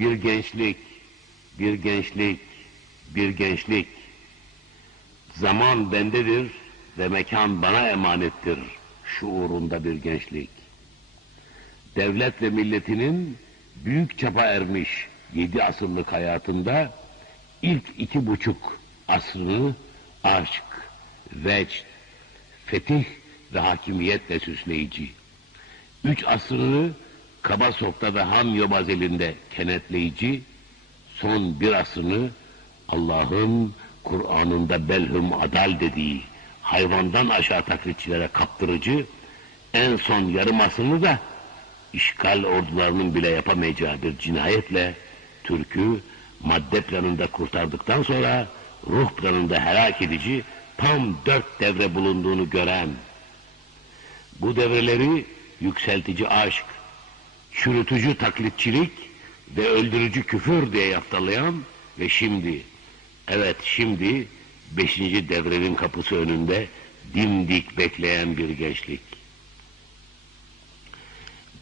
Bir gençlik, bir gençlik, bir gençlik. Zaman bendedir ve mekan bana emanettir şuurunda bir gençlik. Devlet ve milletinin büyük çapa ermiş yedi asırlık hayatında ilk iki buçuk asrını aşk, vecd, fetih ve hakimiyetle süsleyici. Üç asrını kaba ve ham yobaz elinde kenetleyici, son bir asrını Allah'ın Kur'an'ında belhum adal dediği hayvandan aşağı taklitçilere kaptırıcı, en son yarım asrını da işgal ordularının bile yapamayacağı bir cinayetle Türk'ü madde planında kurtardıktan sonra ruh planında helak edici tam dört devre bulunduğunu gören, bu devreleri yükseltici aşk, çürütücü taklitçilik ve öldürücü küfür diye yaftalayan ve şimdi, evet şimdi beşinci devrenin kapısı önünde dimdik bekleyen bir gençlik.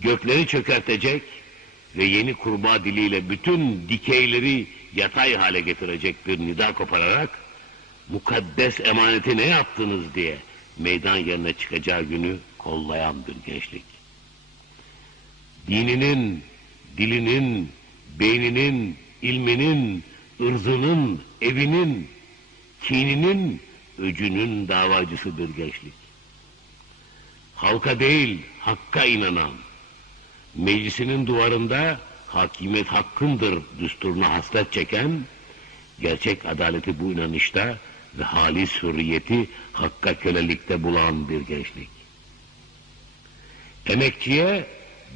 Gökleri çökertecek ve yeni kurbağa diliyle bütün dikeyleri yatay hale getirecek bir nida kopararak mukaddes emaneti ne yaptınız diye meydan yerine çıkacağı günü kollayan bir gençlik. Dininin, dilinin, beyninin, ilminin, ırzının, evinin, kininin, öcünün davacısı bir gençlik. Halka değil, hakka inanan, meclisinin duvarında hakimiyet hakkındır düsturuna hasret çeken, gerçek adaleti bu inanışta ve halis hürriyeti hakka kölelikte bulan bir gençlik. Emekçiye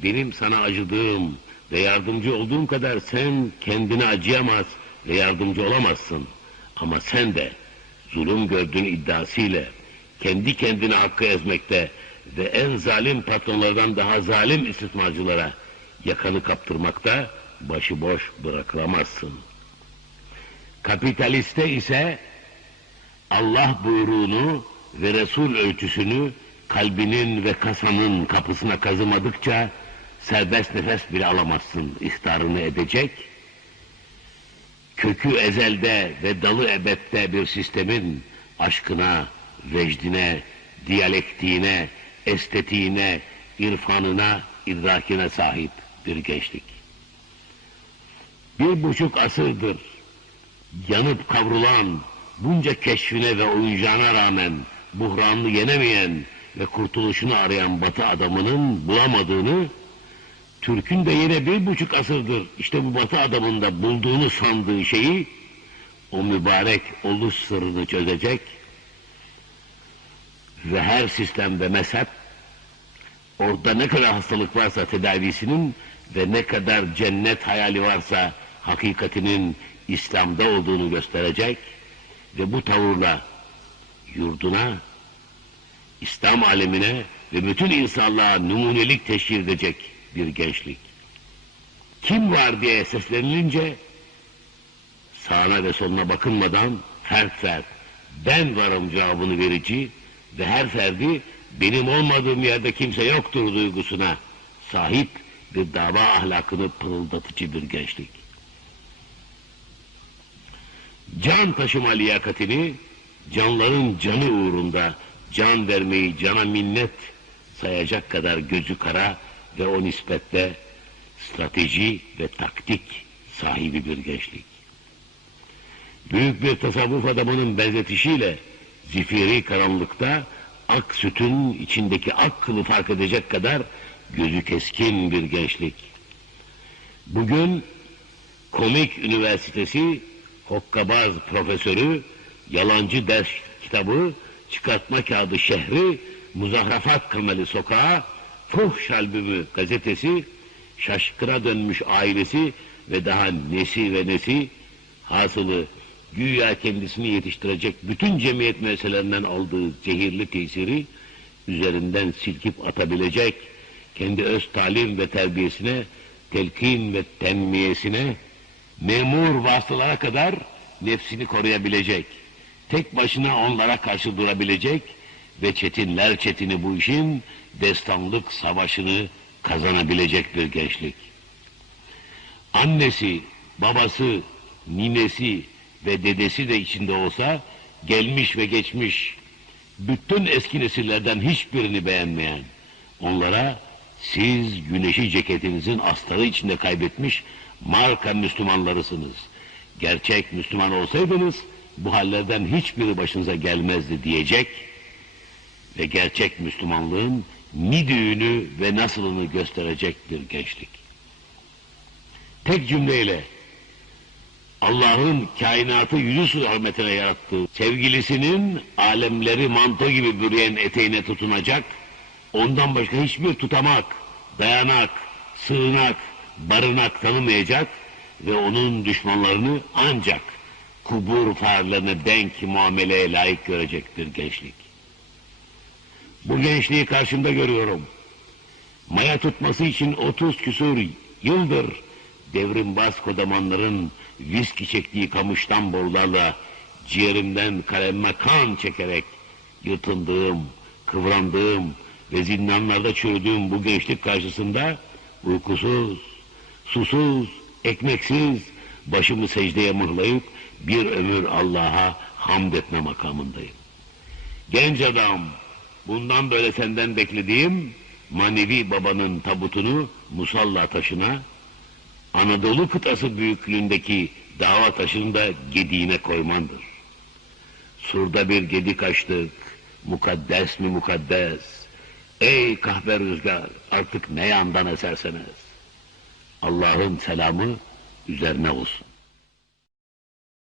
benim sana acıdığım ve yardımcı olduğum kadar sen kendine acıyamaz ve yardımcı olamazsın. Ama sen de zulüm gördüğün iddiasıyla kendi kendine hakkı ezmekte ve en zalim patronlardan daha zalim istismarcılara yakanı kaptırmakta başıboş bırakılamazsın. Kapitaliste ise Allah buyruğunu ve Resul ölçüsünü kalbinin ve kasanın kapısına kazımadıkça serbest nefes bile alamazsın ihtarını edecek. Kökü ezelde ve dalı ebette bir sistemin aşkına, vecdine, diyalektiğine, estetiğine, irfanına, idrakine sahip bir gençlik. Bir buçuk asırdır yanıp kavrulan, bunca keşfine ve oyuncağına rağmen buhranını yenemeyen ve kurtuluşunu arayan batı adamının bulamadığını, Türk'ün de yine bir buçuk asırdır işte bu batı adamında bulduğunu sandığı şeyi, o mübarek oluş sırrını çözecek ve her sistem ve mezhep orada ne kadar hastalık varsa tedavisinin ve ne kadar cennet hayali varsa hakikatinin İslam'da olduğunu gösterecek ve bu tavırla yurduna, İslam alemine ve bütün insanlığa numunelik teşkil edecek bir gençlik. Kim var diye seslenilince sağına ve soluna bakınmadan fert fert ben varım cevabını verici ve her ferdi benim olmadığım yerde kimse yoktur duygusuna sahip bir dava ahlakını pırıldatıcı bir gençlik. Can taşıma liyakatini canların canı uğrunda can vermeyi cana minnet sayacak kadar gözü kara ve o nispetle strateji ve taktik sahibi bir gençlik. Büyük bir tasavvuf adamının benzetişiyle zifiri karanlıkta ak sütün içindeki ak kılı fark edecek kadar gözü keskin bir gençlik. Bugün Komik Üniversitesi hokkabaz profesörü yalancı ders kitabı çıkartma kağıdı şehri muzahrafat kameli sokağa fuhş albümü gazetesi şaşkına dönmüş ailesi ve daha nesi ve nesi hasılı güya kendisini yetiştirecek bütün cemiyet meselelerinden aldığı zehirli tesiri üzerinden silkip atabilecek, kendi öz talim ve terbiyesine, telkin ve tenmiyesine, memur vasıtalara kadar nefsini koruyabilecek, tek başına onlara karşı durabilecek ve çetinler çetini bu işin destanlık savaşını kazanabilecek bir gençlik. annesi, babası, ninesi ve dedesi de içinde olsa gelmiş ve geçmiş bütün eski nesillerden hiçbirini beğenmeyen onlara siz güneşi ceketinizin astarı içinde kaybetmiş marka Müslümanlarısınız. Gerçek Müslüman olsaydınız bu hallerden hiçbiri başınıza gelmezdi diyecek ve gerçek Müslümanlığın ni düğünü ve nasılını gösterecek bir gençlik. Tek cümleyle Allah'ın kainatı yüzü su hürmetine yarattığı sevgilisinin alemleri mantı gibi bürüyen eteğine tutunacak, ondan başka hiçbir tutamak, dayanak, sığınak, barınak tanımayacak ve onun düşmanlarını ancak kubur farelerine denk muameleye layık görecek bir gençlik. Bu gençliği karşımda görüyorum. Maya tutması için 30 küsur yıldır devrimbaz kodamanların viski çektiği kamıştan borularla ciğerimden kalemme kan çekerek yırtındığım, kıvrandığım ve zindanlarda çürüdüğüm bu gençlik karşısında uykusuz, susuz, ekmeksiz başımı secdeye mıhlayıp bir ömür Allah'a hamd etme makamındayım. Genç adam, bundan böyle senden beklediğim manevi babanın tabutunu musalla taşına, Anadolu kıtası büyüklüğündeki dava taşını da gediğine koymandır. Surda bir gedik açtık, mukaddes mi mukaddes, ey kahve rüzgar artık ne yandan eserseniz. Allah'ın selamı üzerine olsun.